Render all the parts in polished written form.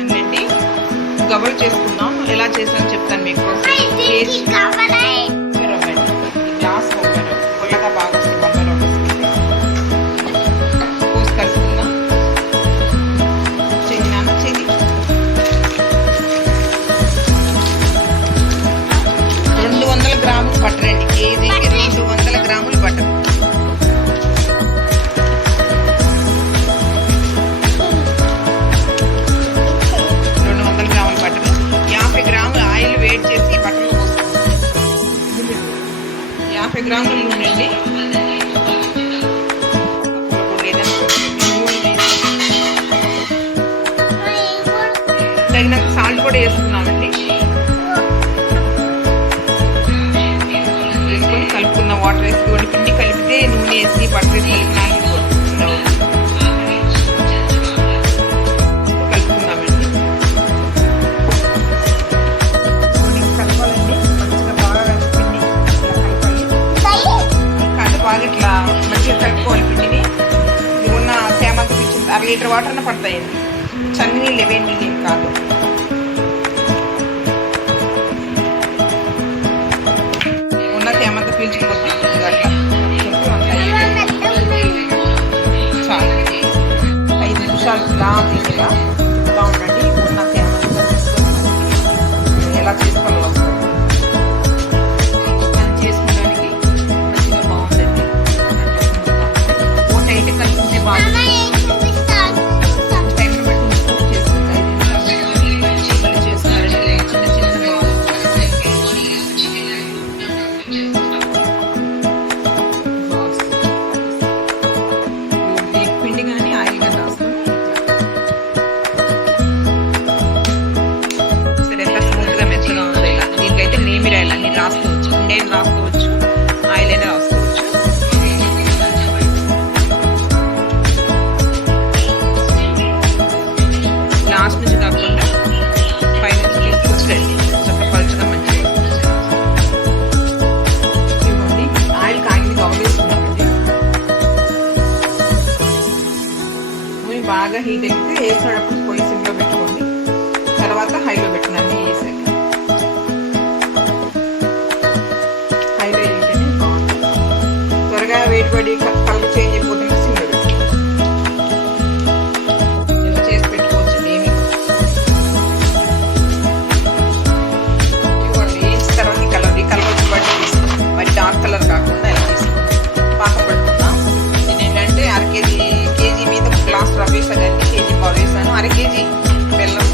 అండి గబలు చేసుకుందాం. ఎలా చేసాను చెప్తాను మీకు. గ్లాస్ పుల్లగా బాగా వస్తుంది. బొమ్మలో పూసి కలుపుకుందాం. చెయ్యి 200 గ్రాములు బటర్ అండి. కేజీకి 200 గ్రాములు బటర్. వేడి చేసి బట్టలు పోస్తాం. 50 గ్రాముల నూనె అండి. తగినంత సాల్ట్ కూడా వేసుకున్నామండి. వేసుకొని కలుపుకున్న వాటర్ వేసుకోండి. పిండి కలిపితే నూనె వేసి బటర్ వేసి కలిపినా ఇట్లా మంచిగా కలుపుకోవాలి పిండిని. ఉన్న తేమంతా పిచ్చింది 1/2 లీటర్ వాటర్ అన్న పడతాయండి. చన్ని నీళ్ళు వేడి నీళ్ళు ఏం కాదు. ఉన్న తేమంతా పీల్చుకుపోతాం. చాలు 5 నిమిషాలు ఇలా తీసిగా ఉండండి. ఉన్న తేమంతా ఎలా చేసుకోవాలో వస్తుంది. పిండి కానీ ఆయిల్ కానీ రాసుకొని సరే ఎంత స్మూత్గా మెత్తగా ఉంది. ఇలా దీనికైతే నేమి రాయాలి. అన్ని రాసుకోవచ్చు. పిండి అయినా రాసుకోవచ్చు, ఆయిల్ అయినా రాసుకోవచ్చు. లాస్ట్ నుంచి కాకుండా పై నుంచి తీసుకొచ్చండి. చక్కగా పలుచగా మంచిగా ఇవ్వండి. ఆయిల్ కాగింది గవలేసుకున్నామండి. నూనె బాగా హీట్ ఎక్కితే వేసేటప్పుడు పొయ్యి సిమ్లో పెట్టుకోండి. తర్వాత హైలో పెట్టుకున్నాను. వేసాక హైలో వేస్తేనే బాగుంటుంది. త్వరగా వేడి పడి కలర్ చేంజ్ అయిపోతుంది. సిమ్లో పెట్టుకోండి. ఇలా చేసి పెట్టుకోవచ్చు. మరి డార్క్ కలర్ కాకుండా ఇలా తీసుకుంటాం. పాకం పట్టుకుందాం. నేను ఏంటంటే 1/2 కేజీ మీద గ్లాస్ రవ్వ వేసాను. కేజీ పాలు వేసాను. 1/2 కేజీ బెల్లం.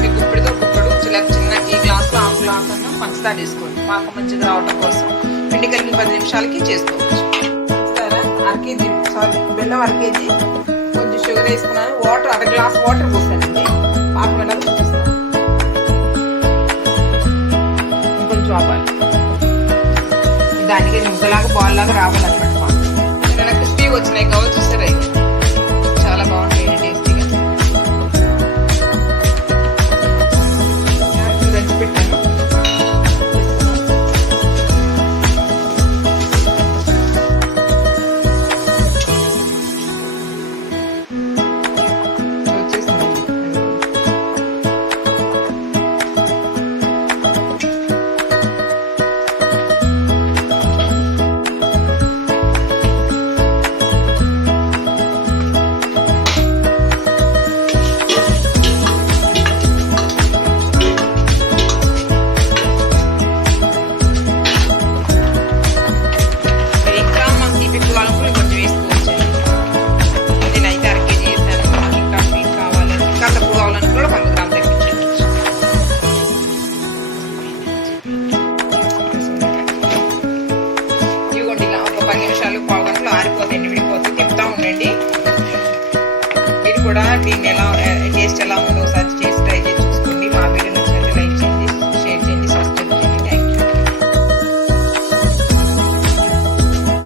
మీకు గుప్పిడితో గుప్పడు చిన్న ఈ గ్లాస్లో 1/2 గ్లాస్ అన్న పంచదార వేసుకోండి. పాకం మంచిగా రావడం కోసం పిండి కలిపి 10 నిమిషాలకి చేసుకోవచ్చు. సరే 1/2 కేజీ బెల్లం 1/2 కేజీ కొంచెం షుగర్ వేసుకున్నాను. వాటర్ 1/2 గ్లాస్ వాటర్ పోసానండి. పాకం ఎలాగో చూపిస్తాను. ఇంకొంచెం ఆపాలి. దానికి ముద్దలాగా బాల్ లాగా రావాలన్నమాట. చాలా క్రిస్పీగా వచ్చినాయి. కావాలి చూసారా? చాలా బాగుంటాయి టేస్టీగా. దంచి పెట్టాను. కూడా దీన్ని ఎలా టేస్ట్ ఎలా ఉందో ఒకసారి